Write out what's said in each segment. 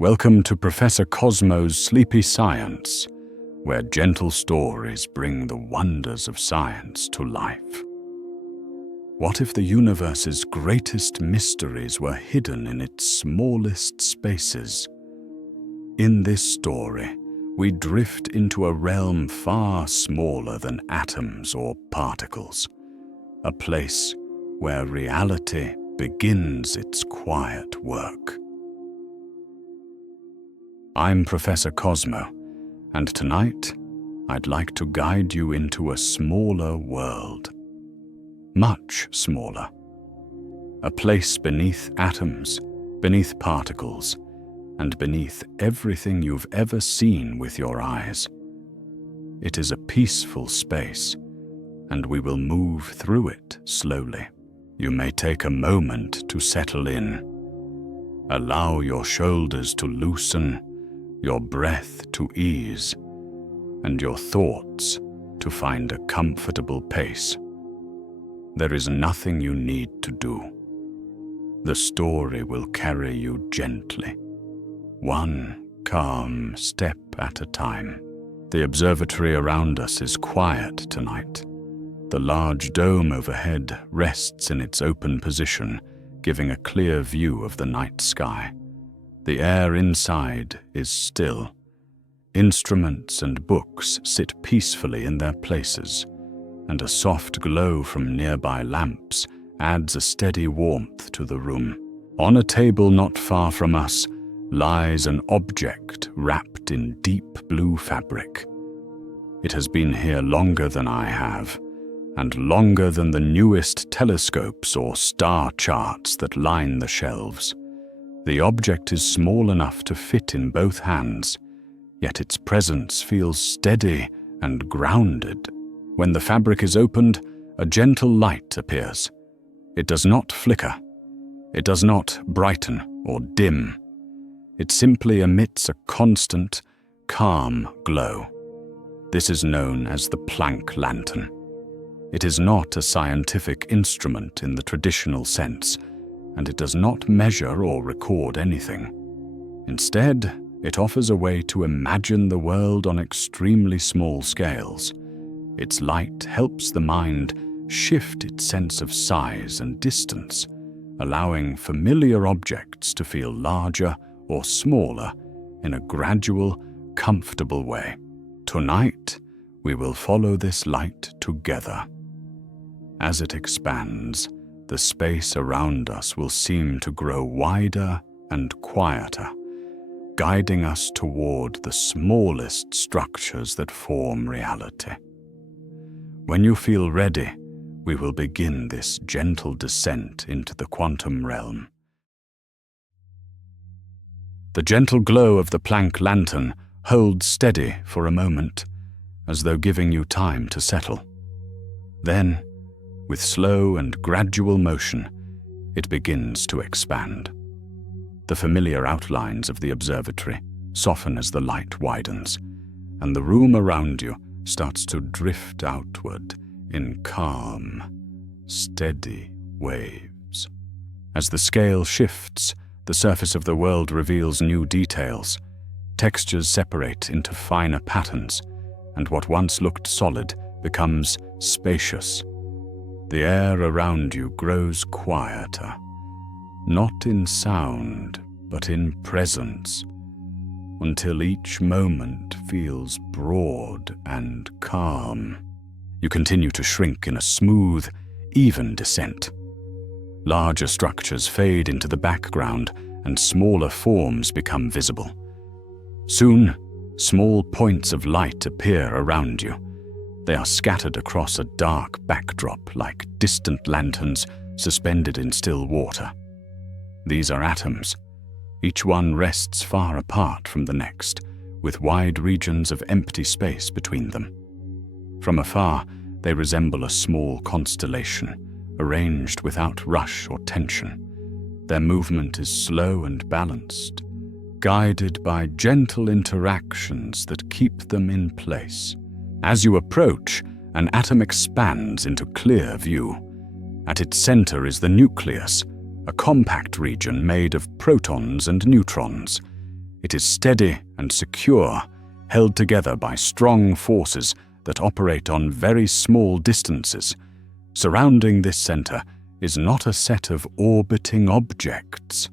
Welcome to Professor Cosmo's Sleepy Science, where gentle stories bring the wonders of science to life. What if the universe's greatest mysteries were hidden in its smallest spaces? In this story, we drift into a realm far smaller than atoms or particles, a place where reality begins its quiet work. I'm Professor Cosmo, and tonight I'd like to guide you into a smaller world. Much smaller. A place beneath atoms, beneath particles, and beneath everything you've ever seen with your eyes. It is a peaceful space, and we will move through it slowly. You may take a moment to settle in. Allow your shoulders to loosen, your breath to ease, and your thoughts to find a comfortable pace. There is nothing you need to do. The story will carry you gently, one calm step at a time. The observatory around us is quiet tonight. The large dome overhead rests in its open position, giving a clear view of the night sky. The air inside is still. Instruments and books sit peacefully in their places, and a soft glow from nearby lamps adds a steady warmth to the room. On a table not far from us lies an object wrapped in deep blue fabric. It has been here longer than I have, and longer than the newest telescopes or star charts that line the shelves. The object is small enough to fit in both hands, yet its presence feels steady and grounded. When the fabric is opened, a gentle light appears. It does not flicker. It does not brighten or dim. It simply emits a constant, calm glow. This is known as the Planck lantern. It is not a scientific instrument in the traditional sense, and it does not measure or record anything. Instead, it offers a way to imagine the world on extremely small scales. Its light helps the mind shift its sense of size and distance, allowing familiar objects to feel larger or smaller in a gradual, comfortable way. Tonight, we will follow this light together. As it expands, the space around us will seem to grow wider and quieter, guiding us toward the smallest structures that form reality. When you feel ready, we will begin this gentle descent into the quantum realm. The gentle glow of the Planck lantern holds steady for a moment, as though giving you time to settle. Then, with slow and gradual motion, it begins to expand. The familiar outlines of the observatory soften as the light widens, and the room around you starts to drift outward in calm, steady waves. As the scale shifts, the surface of the world reveals new details. Textures separate into finer patterns, and what once looked solid becomes spacious. The air around you grows quieter, not in sound, but in presence, until each moment feels broad and calm. You continue to shrink in a smooth, even descent. Larger structures fade into the background, and smaller forms become visible. Soon, small points of light appear around you. They are scattered across a dark backdrop like distant lanterns suspended in still water. These are atoms. Each one rests far apart from the next, with wide regions of empty space between them. From afar, they resemble a small constellation, arranged without rush or tension. Their movement is slow and balanced, guided by gentle interactions that keep them in place. As you approach, an atom expands into clear view. At its center is the nucleus, a compact region made of protons and neutrons. It is steady and secure, held together by strong forces that operate on very small distances. Surrounding this center is not a set of orbiting objects,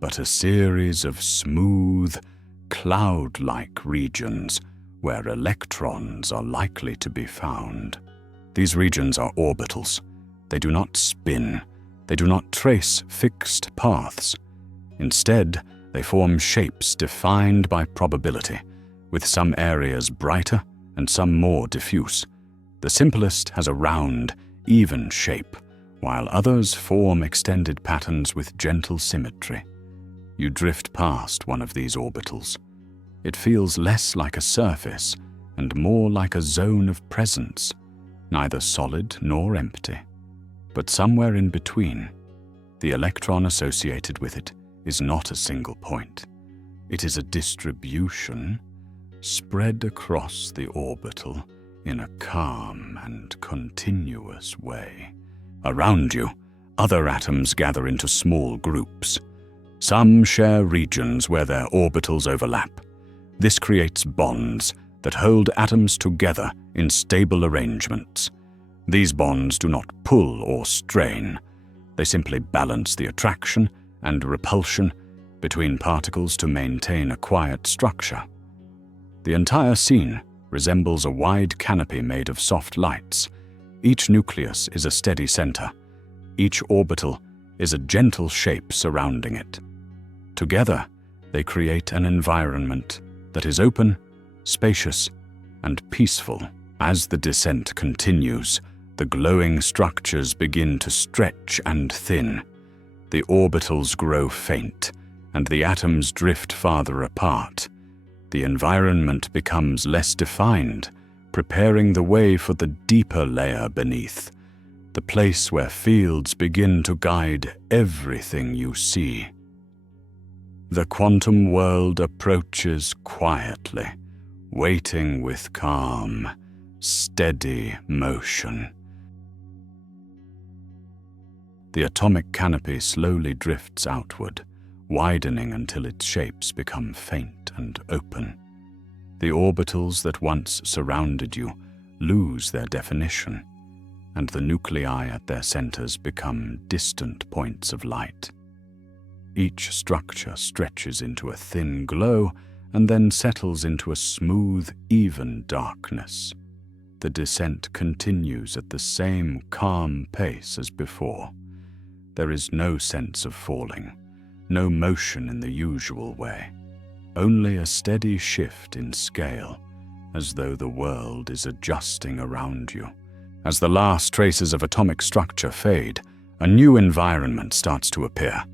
but a series of smooth, cloud-like regions where electrons are likely to be found. These regions are orbitals. They do not spin. They do not trace fixed paths. Instead, they form shapes defined by probability, with some areas brighter and some more diffuse. The simplest has a round, even shape, while others form extended patterns with gentle symmetry. You drift past one of these orbitals. It feels less like a surface and more like a zone of presence, neither solid nor empty, but somewhere in between. The electron associated with it is not a single point. It is a distribution spread across the orbital in a calm and continuous way. Around you, other atoms gather into small groups. Some share regions where their orbitals overlap. This creates bonds that hold atoms together in stable arrangements. These bonds do not pull or strain. They simply balance the attraction and repulsion between particles to maintain a quiet structure. The entire scene resembles a wide canopy made of soft lights. Each nucleus is a steady center. Each orbital is a gentle shape surrounding it. Together, they create an environment that is open, spacious, and peaceful. As the descent continues, the glowing structures begin to stretch and thin. The orbitals grow faint, and the atoms drift farther apart. The environment becomes less defined, preparing the way for the deeper layer beneath, the place where fields begin to guide everything you see. The quantum world approaches quietly, waiting with calm, steady motion. The atomic canopy slowly drifts outward, widening until its shapes become faint and open. The orbitals that once surrounded you lose their definition, and the nuclei at their centers become distant points of light. Each structure stretches into a thin glow and then settles into a smooth, even darkness. The descent continues at the same calm pace as before. There is no sense of falling, no motion in the usual way, only a steady shift in scale, as though the world is adjusting around you. As the last traces of atomic structure fade, a new environment starts to appear.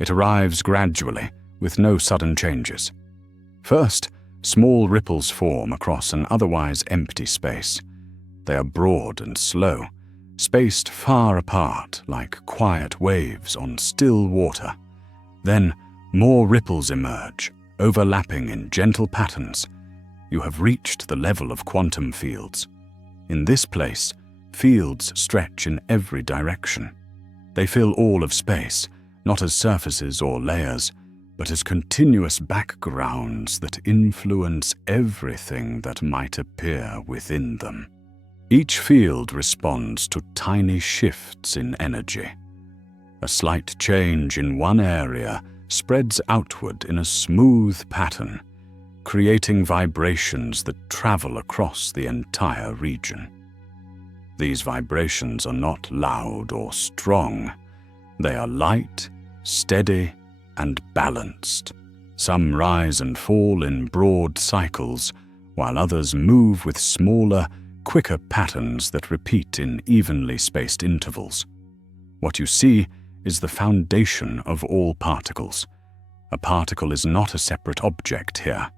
It arrives gradually, with no sudden changes. First, small ripples form across an otherwise empty space. They are broad and slow, spaced far apart like quiet waves on still water. Then, more ripples emerge, overlapping in gentle patterns. You have reached the level of quantum fields. In this place, fields stretch in every direction. They fill all of space, not as surfaces or layers, but as continuous backgrounds that influence everything that might appear within them. Each field responds to tiny shifts in energy. A slight change in one area spreads outward in a smooth pattern, creating vibrations that travel across the entire region. These vibrations are not loud or strong. They are light, steady, and balanced. Some rise and fall in broad cycles, while others move with smaller, quicker patterns that repeat in evenly spaced intervals. What you see is the foundation of all particles. A particle is not a separate object here.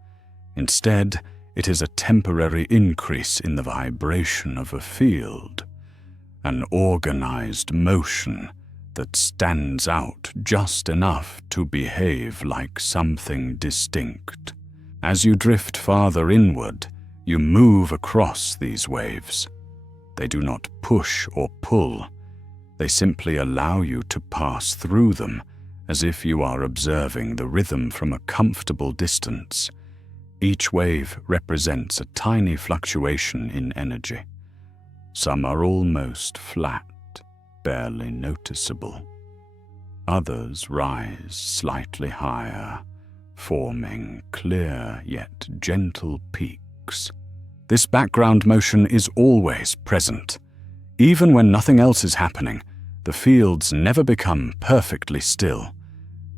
Instead, it is a temporary increase in the vibration of a field, an organized motion that stands out just enough to behave like something distinct. As you drift farther inward, you move across these waves. They do not push or pull. They simply allow you to pass through them as if you are observing the rhythm from a comfortable distance. Each wave represents a tiny fluctuation in energy. Some are almost flat, barely noticeable. Others rise slightly higher, forming clear yet gentle peaks. This background motion is always present. Even when nothing else is happening, the fields never become perfectly still.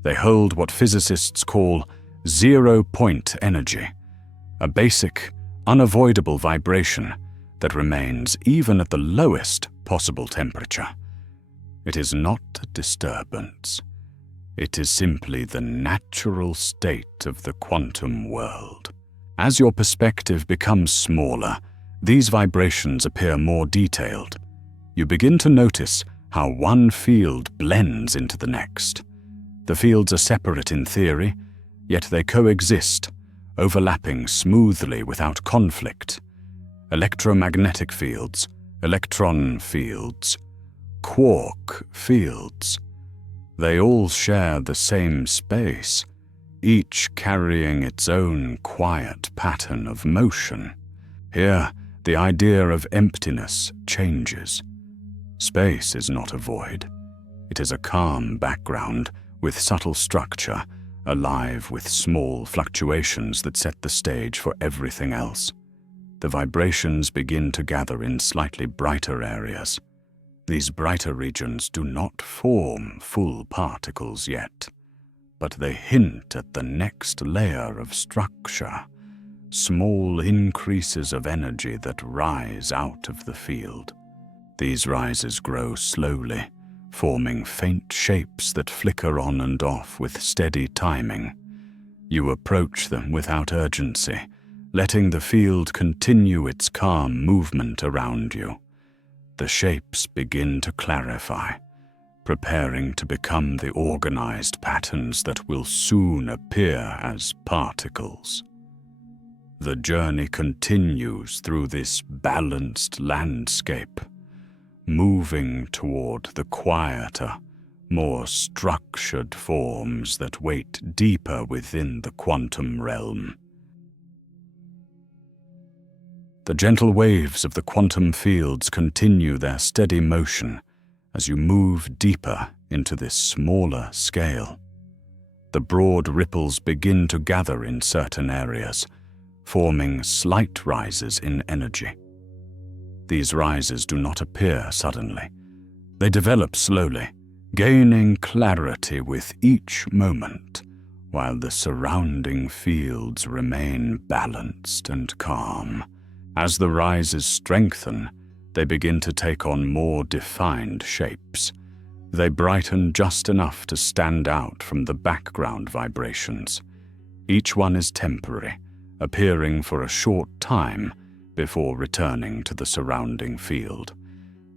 They hold what physicists call zero-point energy, a basic, unavoidable vibration that remains even at the lowest possible temperature. It is not a disturbance. It is simply the natural state of the quantum world. As your perspective becomes smaller, these vibrations appear more detailed. You begin to notice how one field blends into the next. The fields are separate in theory, yet they coexist, overlapping smoothly without conflict. Electromagnetic fields, electron fields, quark fields. They all share the same space, each carrying its own quiet pattern of motion. Here, the idea of emptiness changes. Space is not a void. It is a calm background with subtle structure, alive with small fluctuations that set the stage for everything else. The vibrations begin to gather in slightly brighter areas. These brighter regions do not form full particles yet, but they hint at the next layer of structure, small increases of energy that rise out of the field. These rises grow slowly, forming faint shapes that flicker on and off with steady timing. You approach them without urgency, letting the field continue its calm movement around you. The shapes begin to clarify, preparing to become the organized patterns that will soon appear as particles. The journey continues through this balanced landscape, moving toward the quieter, more structured forms that wait deeper within the quantum realm. The gentle waves of the quantum fields continue their steady motion as you move deeper into this smaller scale. The broad ripples begin to gather in certain areas, forming slight rises in energy. These rises do not appear suddenly. They develop slowly, gaining clarity with each moment, while the surrounding fields remain balanced and calm. As the rises strengthen, they begin to take on more defined shapes. They brighten just enough to stand out from the background vibrations. Each one is temporary, appearing for a short time before returning to the surrounding field.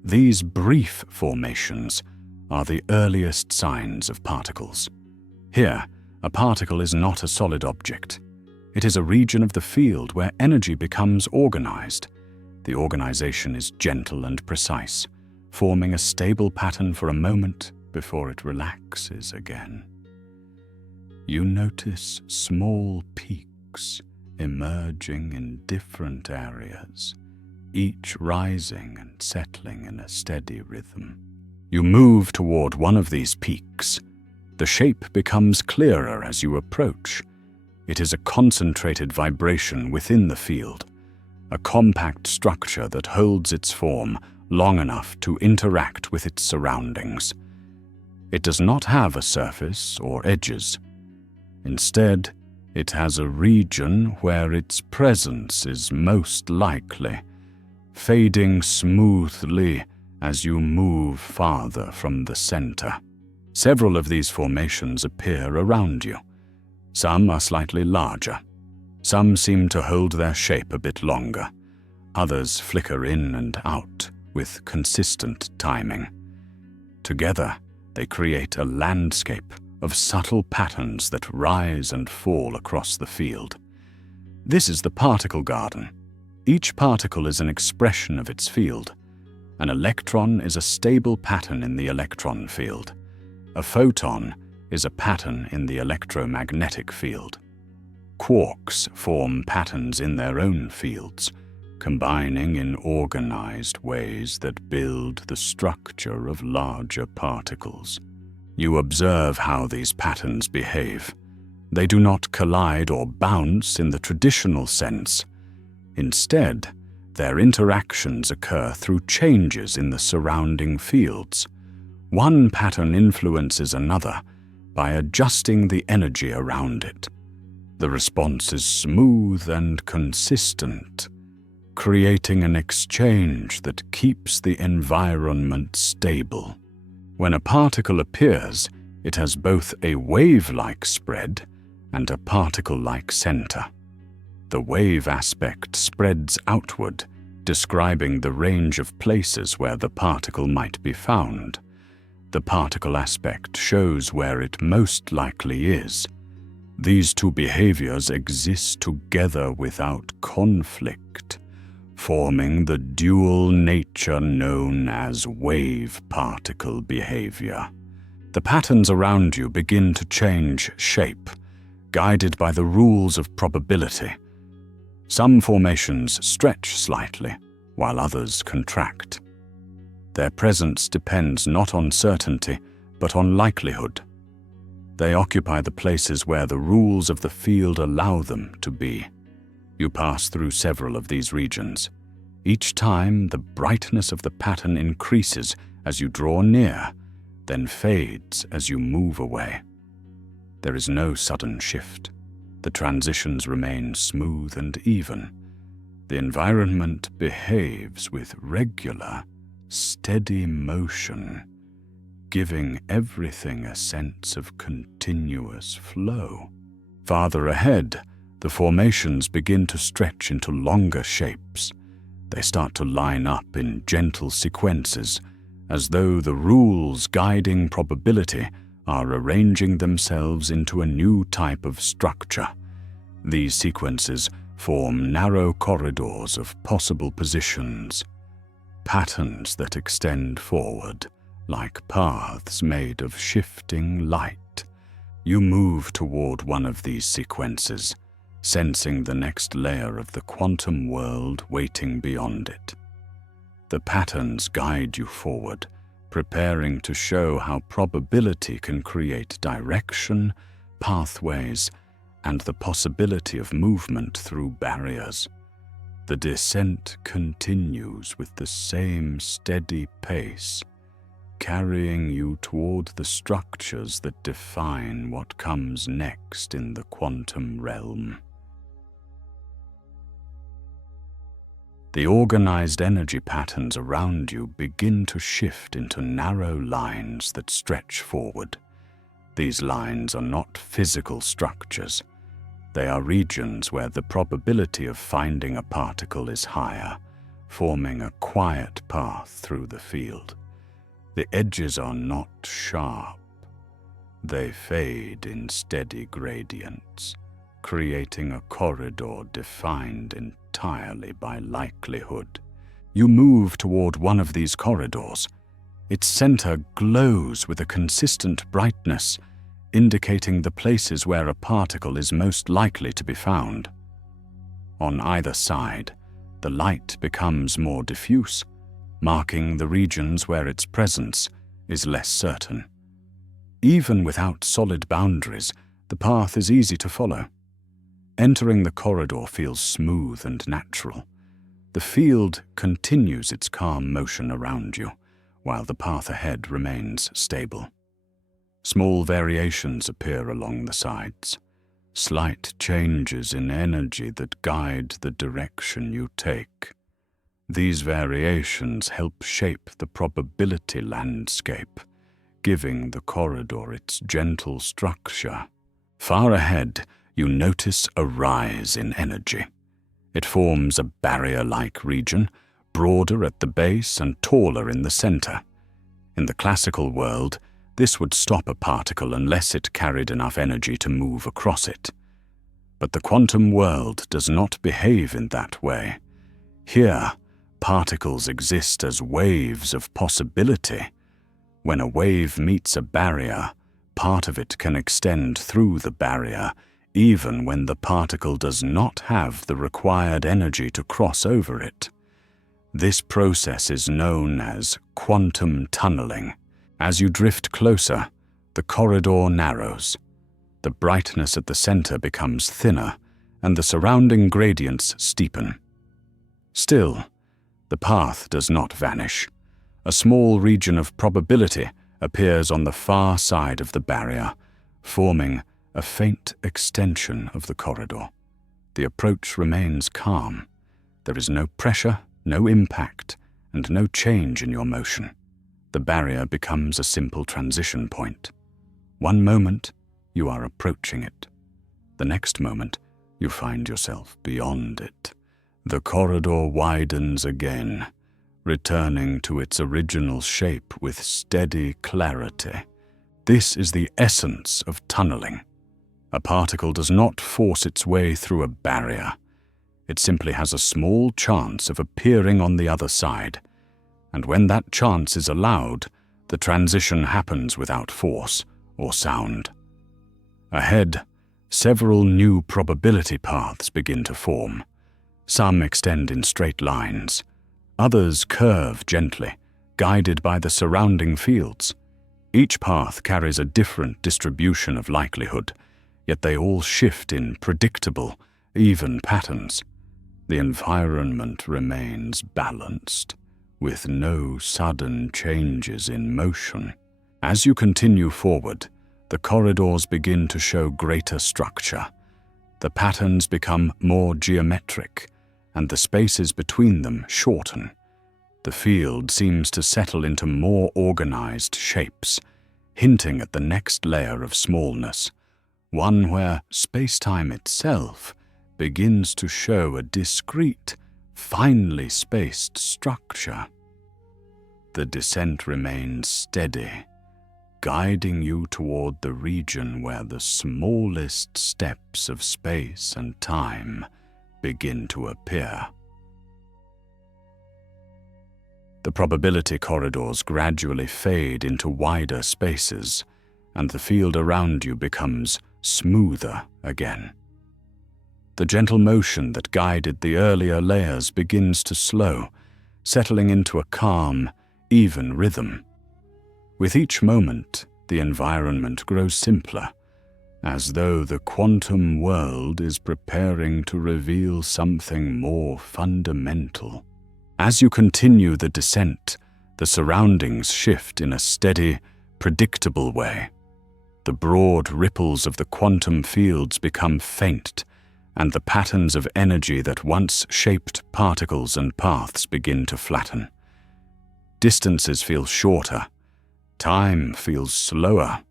These brief formations are the earliest signs of particles. Here, a particle is not a solid object. It is a region of the field where energy becomes organized. The organization is gentle and precise, forming a stable pattern for a moment before it relaxes again. You notice small peaks emerging in different areas, each rising and settling in a steady rhythm. You move toward one of these peaks. The shape becomes clearer as you approach. It is a concentrated vibration within the field, a compact structure that holds its form long enough to interact with its surroundings. It does not have a surface or edges. Instead, it has a region where its presence is most likely, fading smoothly as you move farther from the center. Several of these formations appear around you. Some are slightly larger. Some seem to hold their shape a bit longer. Others flicker in and out with consistent timing. Together, they create a landscape of subtle patterns that rise and fall across the field. This is the particle garden. Each particle is an expression of its field. An electron is a stable pattern in the electron field. A photon is a pattern in the electromagnetic field. Quarks form patterns in their own fields, combining in organized ways that build the structure of larger particles. You observe how these patterns behave. They do not collide or bounce in the traditional sense. Instead, their interactions occur through changes in the surrounding fields. One pattern influences another by adjusting the energy around it. The response is smooth and consistent, creating an exchange that keeps the environment stable. When a particle appears, it has both a wave-like spread and a particle-like center. The wave aspect spreads outward, describing the range of places where the particle might be found. The particle aspect shows where it most likely is. These two behaviors exist together without conflict, forming the dual nature known as wave-particle behavior. The patterns around you begin to change shape, guided by the rules of probability. Some formations stretch slightly, while others contract. Their presence depends not on certainty, but on likelihood. They occupy the places where the rules of the field allow them to be. You pass through several of these regions. Each time, the brightness of the pattern increases as you draw near, then fades as you move away. There is no sudden shift. The transitions remain smooth and even. The environment behaves with regular, steady motion, giving everything a sense of continuous flow. Farther ahead, the formations begin to stretch into longer shapes. They start to line up in gentle sequences, as though the rules guiding probability are arranging themselves into a new type of structure. These sequences form narrow corridors of possible positions, patterns that extend forward, like paths made of shifting light. You move toward one of these sequences, sensing the next layer of the quantum world waiting beyond it. The patterns guide you forward, preparing to show how probability can create direction, pathways, and the possibility of movement through barriers. The descent continues with the same steady pace, carrying you toward the structures that define what comes next in the quantum realm. The organized energy patterns around you begin to shift into narrow lines that stretch forward. These lines are not physical structures. They are regions where the probability of finding a particle is higher, forming a quiet path through the field. The edges are not sharp. They fade in steady gradients, creating a corridor defined entirely by likelihood. You move toward one of these corridors. Its center glows with a consistent brightness, indicating the places where a particle is most likely to be found. On either side, the light becomes more diffuse, marking the regions where its presence is less certain. Even without solid boundaries, the path is easy to follow. Entering the corridor feels smooth and natural. The field continues its calm motion around you, while the path ahead remains stable. Small variations appear along the sides, slight changes in energy that guide the direction you take. These variations help shape the probability landscape, giving the corridor its gentle structure. Far ahead, you notice a rise in energy. It forms a barrier-like region, broader at the base and taller in the center. In the classical world, this would stop a particle unless it carried enough energy to move across it. But the quantum world does not behave in that way. Here, particles exist as waves of possibility. When a wave meets a barrier, part of it can extend through the barrier even when the particle does not have the required energy to cross over it. This process is known as quantum tunneling. As you drift closer, the corridor narrows. The brightness at the center becomes thinner, and the surrounding gradients steepen. Still, the path does not vanish. A small region of probability appears on the far side of the barrier, forming a faint extension of the corridor. The approach remains calm. There is no pressure, no impact, and no change in your motion. The barrier becomes a simple transition point. One moment, you are approaching it. The next moment, you find yourself beyond it. The corridor widens again, returning to its original shape with steady clarity. This is the essence of tunneling. A particle does not force its way through a barrier. It simply has a small chance of appearing on the other side, and when that chance is allowed, the transition happens without force or sound. Ahead, several new probability paths begin to form. Some extend in straight lines. Others curve gently, guided by the surrounding fields. Each path carries a different distribution of likelihood, yet they all shift in predictable, even patterns. The environment remains balanced, with no sudden changes in motion. As you continue forward, the corridors begin to show greater structure. The patterns become more geometric, and the spaces between them shorten. The field seems to settle into more organized shapes, hinting at the next layer of smallness, one where space-time itself begins to show a discrete, finely spaced structure. The descent remains steady, guiding you toward the region where the smallest steps of space and time begin to appear. The probability corridors gradually fade into wider spaces, and the field around you becomes smoother again. The gentle motion that guided the earlier layers begins to slow, settling into a calm, even rhythm. With each moment, the environment grows simpler, as though the quantum world is preparing to reveal something more fundamental. As you continue the descent, the surroundings shift in a steady, predictable way. The broad ripples of the quantum fields become faint, and the patterns of energy that once shaped particles and paths begin to flatten. Distances feel shorter. Time feels slower.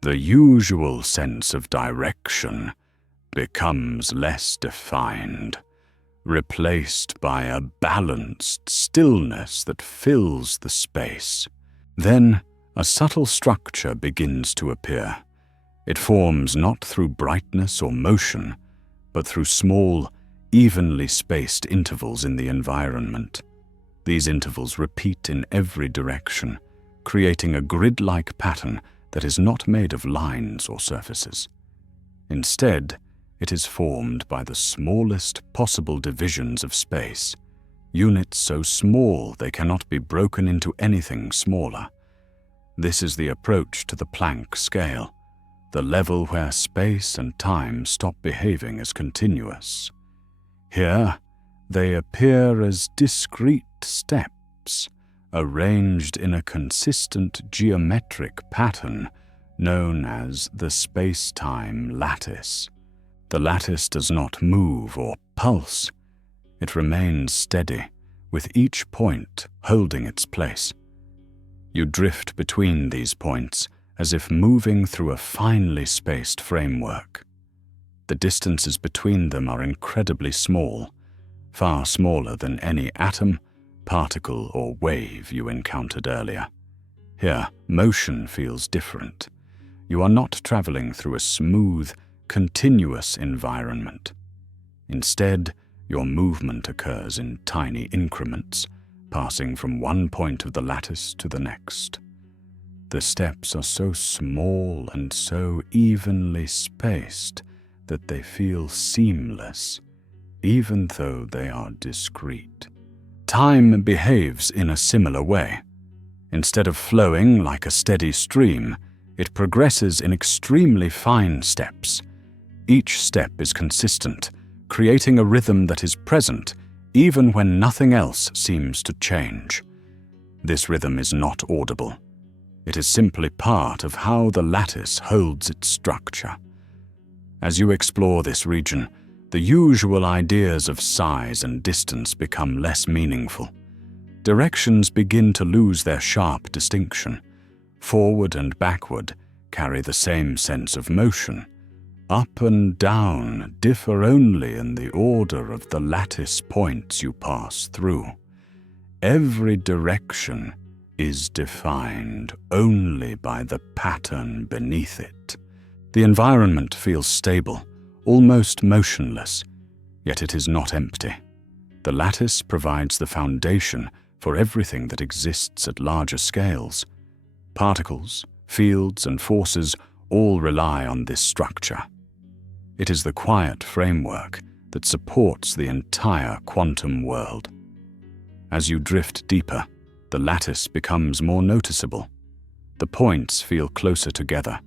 The usual sense of direction becomes less defined, replaced by a balanced stillness that fills the space. Then, a subtle structure begins to appear. It forms not through brightness or motion, but through small, evenly spaced intervals in the environment. These intervals repeat in every direction, creating a grid-like pattern that is not made of lines or surfaces. Instead, it is formed by the smallest possible divisions of space, units so small they cannot be broken into anything smaller. This is the approach to the Planck scale, the level where space and time stop behaving as continuous. Here, they appear as discrete steps, arranged in a consistent geometric pattern known as the space-time lattice. The lattice does not move or pulse. It remains steady, with each point holding its place. You drift between these points as if moving through a finely spaced framework. The distances between them are incredibly small, far smaller than any atom, particle, or wave you encountered earlier. Here, motion feels different. You are not traveling through a smooth, continuous environment. Instead, your movement occurs in tiny increments, passing from one point of the lattice to the next. The steps are so small and so evenly spaced that they feel seamless, even though they are discrete. Time behaves in a similar way. Instead of flowing like a steady stream, it progresses in extremely fine steps. Each step is consistent, creating a rhythm that is present even when nothing else seems to change. This rhythm is not audible. It is simply part of how the lattice holds its structure. As you explore this region, the usual ideas of size and distance become less meaningful. Directions begin to lose their sharp distinction. Forward and backward carry the same sense of motion. Up and down differ only in the order of the lattice points you pass through. Every direction is defined only by the pattern beneath it. The environment feels stable, almost motionless, yet it is not empty. The lattice provides the foundation for everything that exists at larger scales. Particles, fields, and forces all rely on this structure. It is the quiet framework that supports the entire quantum world. As you drift deeper, the lattice becomes more noticeable. The points feel closer together,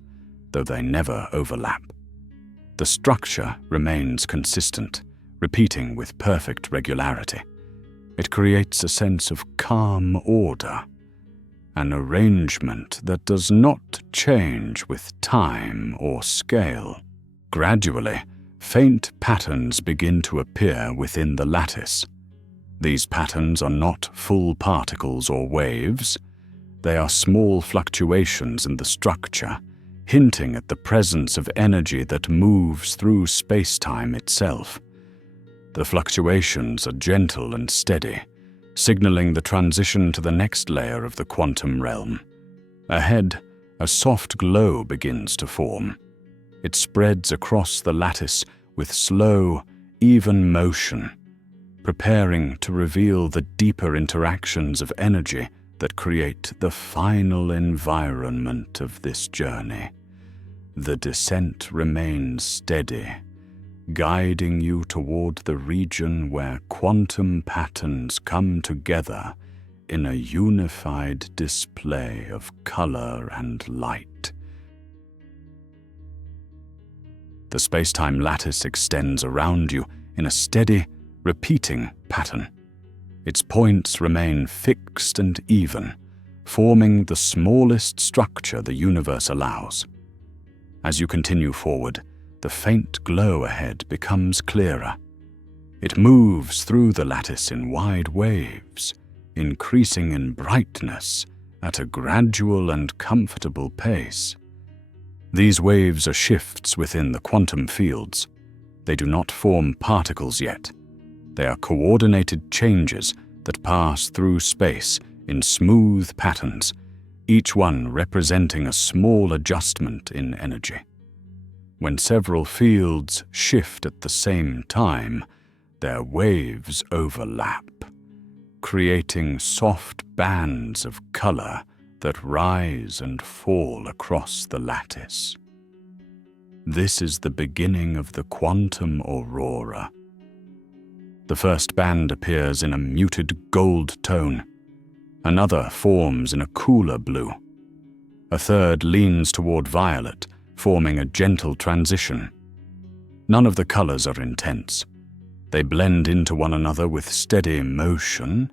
though they never overlap. The structure remains consistent, repeating with perfect regularity. It creates a sense of calm order, an arrangement that does not change with time or scale. Gradually, faint patterns begin to appear within the lattice. These patterns are not full particles or waves. They are small fluctuations in the structure, hinting at the presence of energy that moves through space-time itself. The fluctuations are gentle and steady, signaling the transition to the next layer of the quantum realm. Ahead, a soft glow begins to form. It spreads across the lattice with slow, even motion, preparing to reveal the deeper interactions of energy that create the final environment of this journey. The descent remains steady, guiding you toward the region where quantum patterns come together in a unified display of color and light. The space-time lattice extends around you in a steady, repeating pattern. Its points remain fixed and even, forming the smallest structure the universe allows. As you continue forward, the faint glow ahead becomes clearer. It moves through the lattice in wide waves, increasing in brightness at a gradual and comfortable pace. These waves are shifts within the quantum fields. They do not form particles yet. They are coordinated changes that pass through space in smooth patterns, each one representing a small adjustment in energy. When several fields shift at the same time, their waves overlap, creating soft bands of color that rise and fall across the lattice. This is the beginning of the quantum aurora. The first band appears in a muted gold tone. Another forms in a cooler blue. A third leans toward violet, forming a gentle transition. None of the colors are intense. They blend into one another with steady motion,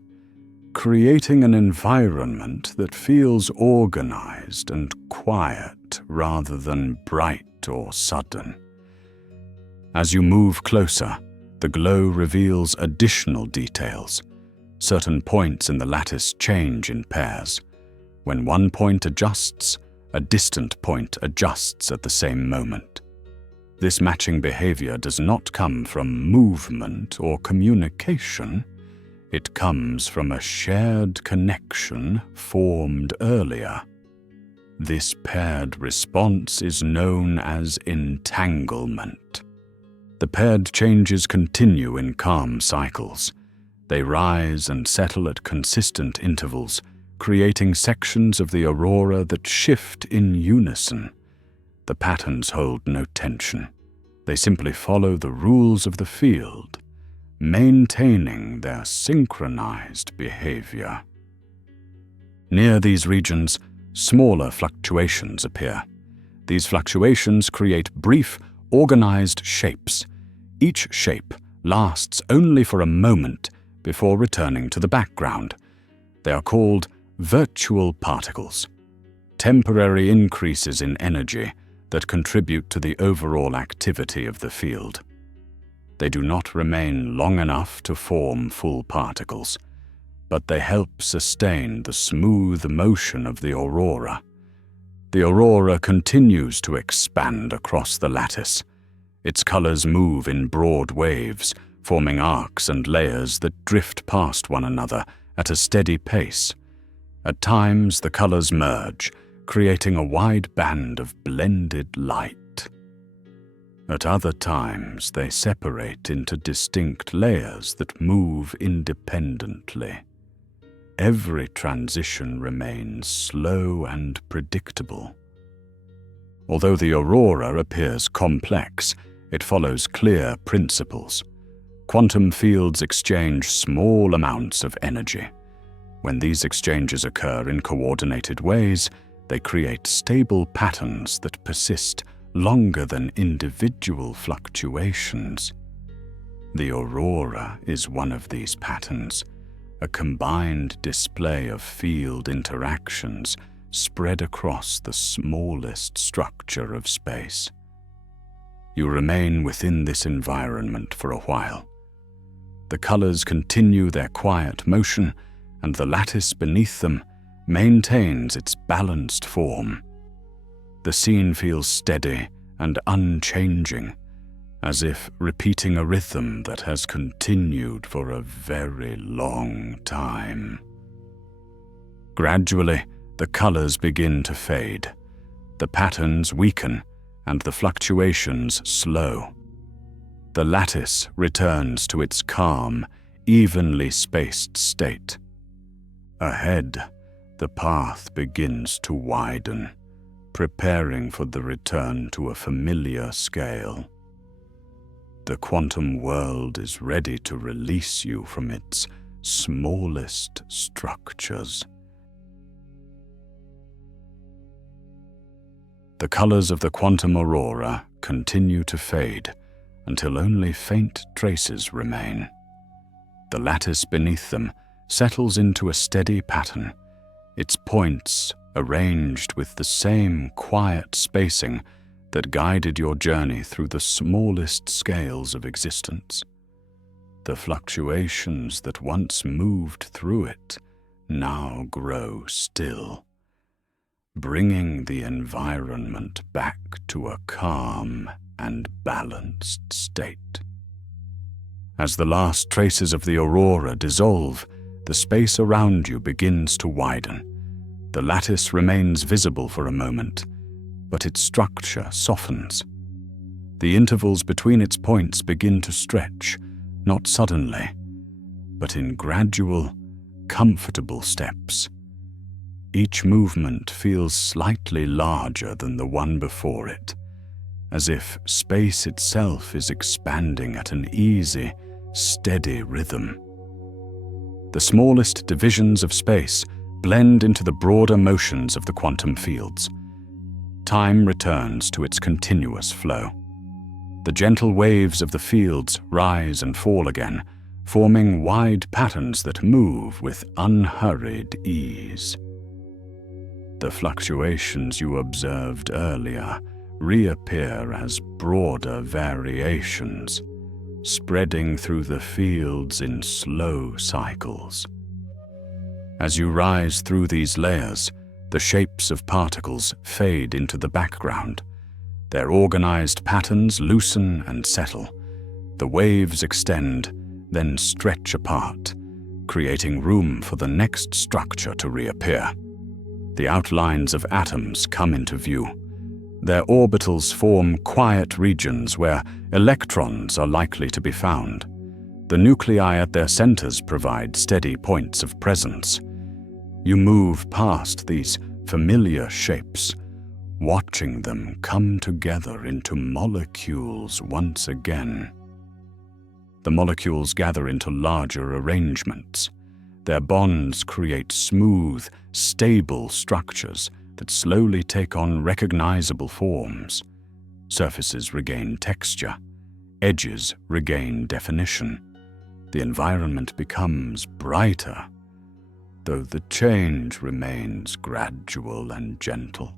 creating an environment that feels organized and quiet rather than bright or sudden. As you move closer, the glow reveals additional details. Certain points in the lattice change in pairs. When one point adjusts, a distant point adjusts at the same moment. This matching behavior does not come from movement or communication. It comes from a shared connection formed earlier. This paired response is known as entanglement. The paired changes continue in calm cycles. They rise and settle at consistent intervals, creating sections of the aurora that shift in unison. The patterns hold no tension. They simply follow the rules of the field, maintaining their synchronized behavior. Near these regions, smaller fluctuations appear. These fluctuations create brief, organized shapes. Each shape lasts only for a moment before returning to the background. They are called virtual particles, temporary increases in energy that contribute to the overall activity of the field. They do not remain long enough to form full particles, but they help sustain the smooth motion of the aurora. The aurora continues to expand across the lattice. Its colors move in broad waves, forming arcs and layers that drift past one another at a steady pace. At times, the colors merge, creating a wide band of blended light. At other times, they separate into distinct layers that move independently. Every transition remains slow and predictable. Although the aurora appears complex, it follows clear principles. Quantum fields exchange small amounts of energy. When these exchanges occur in coordinated ways, they create stable patterns that persist longer than individual fluctuations. The aurora is one of these patterns, a combined display of field interactions spread across the smallest structure of space. You remain within this environment for a while. The colors continue their quiet motion, and the lattice beneath them maintains its balanced form. The scene feels steady and unchanging, as if repeating a rhythm that has continued for a very long time. Gradually, the colors begin to fade. The patterns weaken, and the fluctuations slow. The lattice returns to its calm, evenly spaced state. Ahead, the path begins to widen, preparing for the return to a familiar scale. The quantum world is ready to release you from its smallest structures. The colors of the quantum aurora continue to fade until only faint traces remain. The lattice beneath them settles into a steady pattern, its points arranged with the same quiet spacing that guided your journey through the smallest scales of existence. The fluctuations that once moved through it now grow still, bringing the environment back to a calm and balanced state. As the last traces of the aurora dissolve, the space around you begins to widen. The lattice remains visible for a moment, but its structure softens. The intervals between its points begin to stretch, not suddenly, but in gradual, comfortable steps. Each movement feels slightly larger than the one before it, as if space itself is expanding at an easy, steady rhythm. The smallest divisions of space blend into the broader motions of the quantum fields. Time returns to its continuous flow. The gentle waves of the fields rise and fall again, forming wide patterns that move with unhurried ease. The fluctuations you observed earlier reappear as broader variations, spreading through the fields in slow cycles. As you rise through these layers, the shapes of particles fade into the background. Their organized patterns loosen and settle. The waves extend, then stretch apart, creating room for the next structure to reappear. The outlines of atoms come into view. Their orbitals form quiet regions where electrons are likely to be found. The nuclei at their centers provide steady points of presence. You move past these familiar shapes, watching them come together into molecules once again. The molecules gather into larger arrangements. Their bonds create smooth, stable structures that slowly take on recognizable forms. Surfaces regain texture. Edges regain definition. The environment becomes brighter, though the change remains gradual and gentle.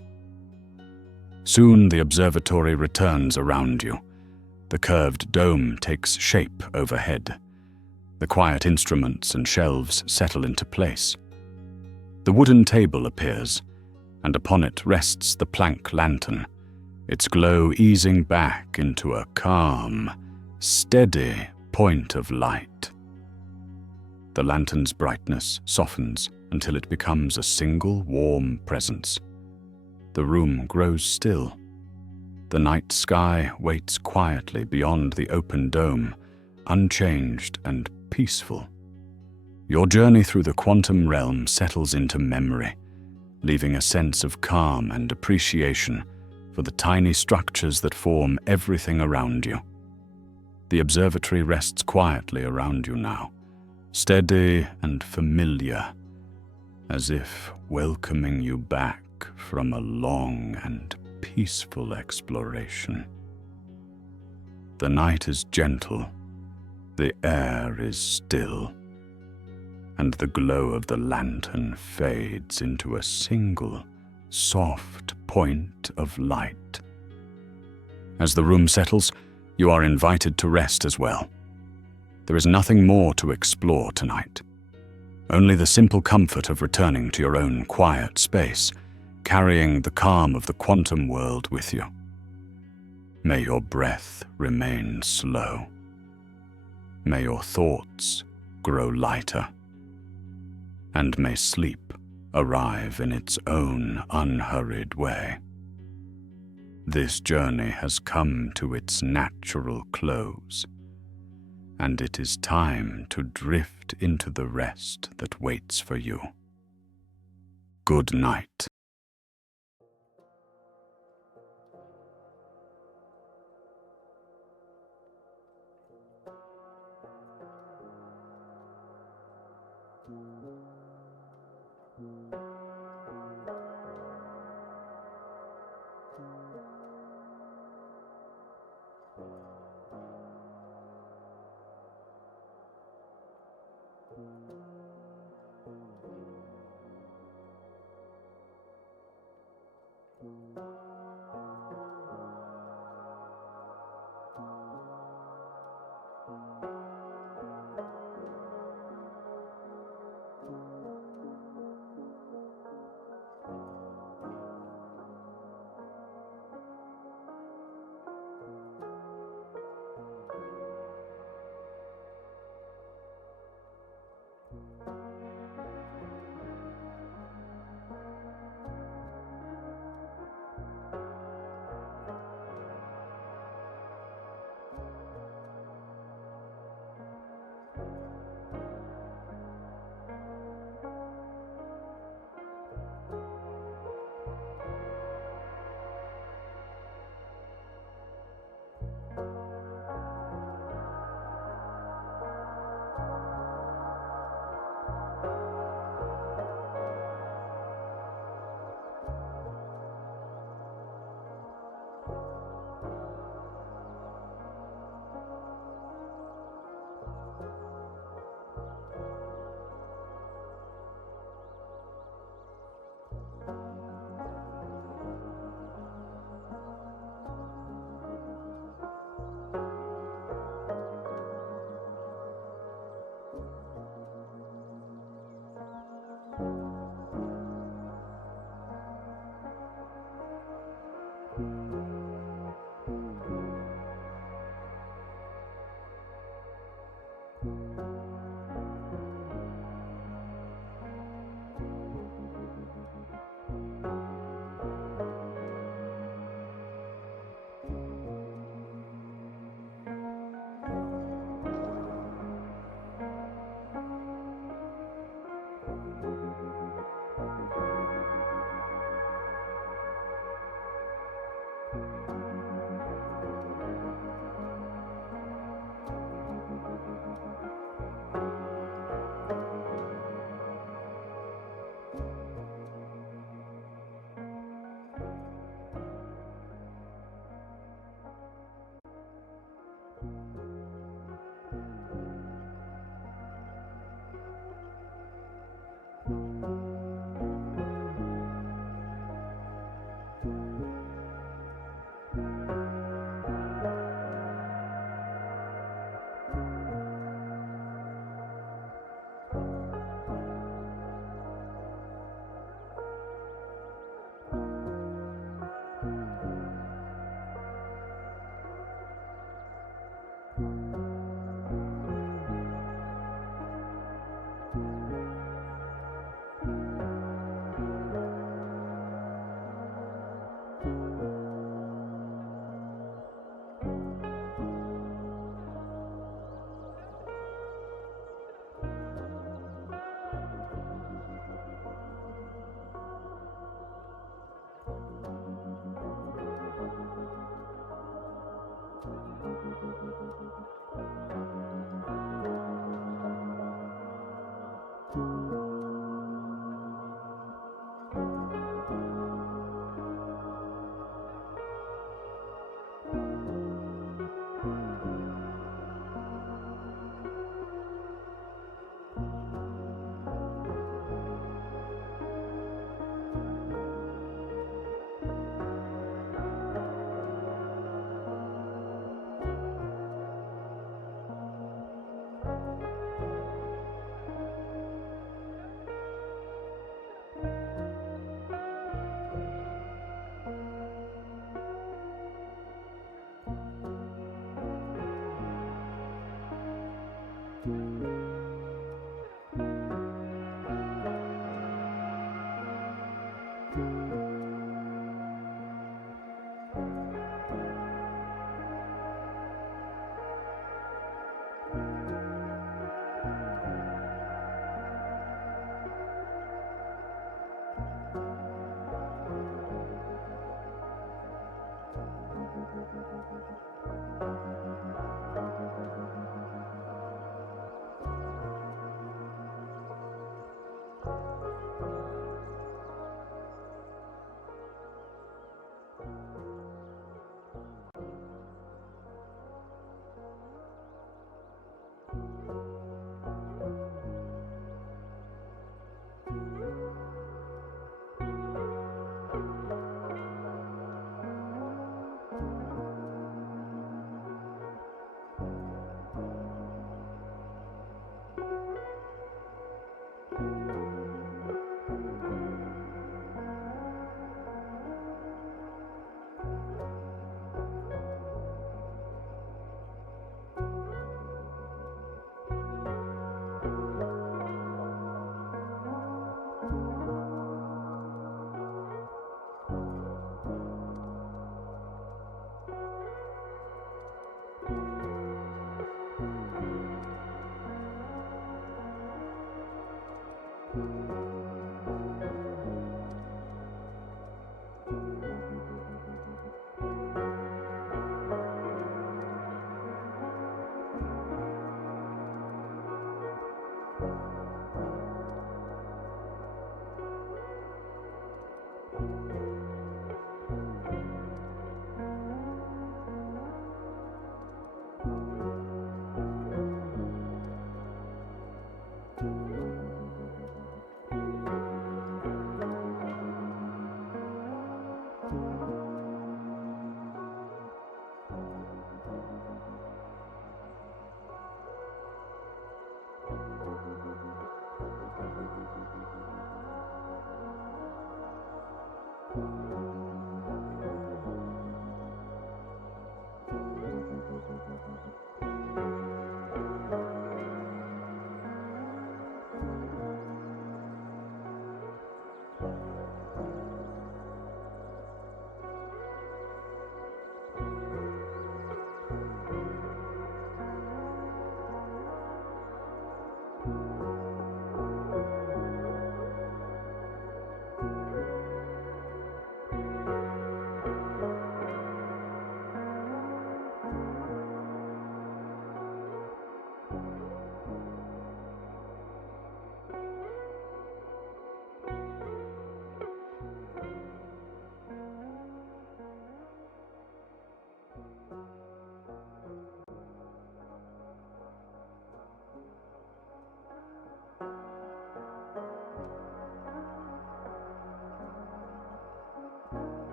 Soon the observatory returns around you. The curved dome takes shape overhead. The quiet instruments and shelves settle into place. The wooden table appears, and upon it rests the plank lantern, its glow easing back into a calm, steady point of light. The lantern's brightness softens until it becomes a single warm presence. The room grows still. The night sky waits quietly beyond the open dome, unchanged and peaceful. Your journey through the quantum realm settles into memory, leaving a sense of calm and appreciation for the tiny structures that form everything around you. The observatory rests quietly around you now, steady and familiar, as if welcoming you back from a long and peaceful exploration. The night is gentle, the air is still, and the glow of the lantern fades into a single, soft point of light. As the room settles, you are invited to rest as well. There is nothing more to explore tonight. Only the simple comfort of returning to your own quiet space, carrying the calm of the quantum world with you. May your breath remain slow. May your thoughts grow lighter. And may sleep arrive in its own unhurried way. This journey has come to its natural close, and it is time to drift into the rest that waits for you. Good night.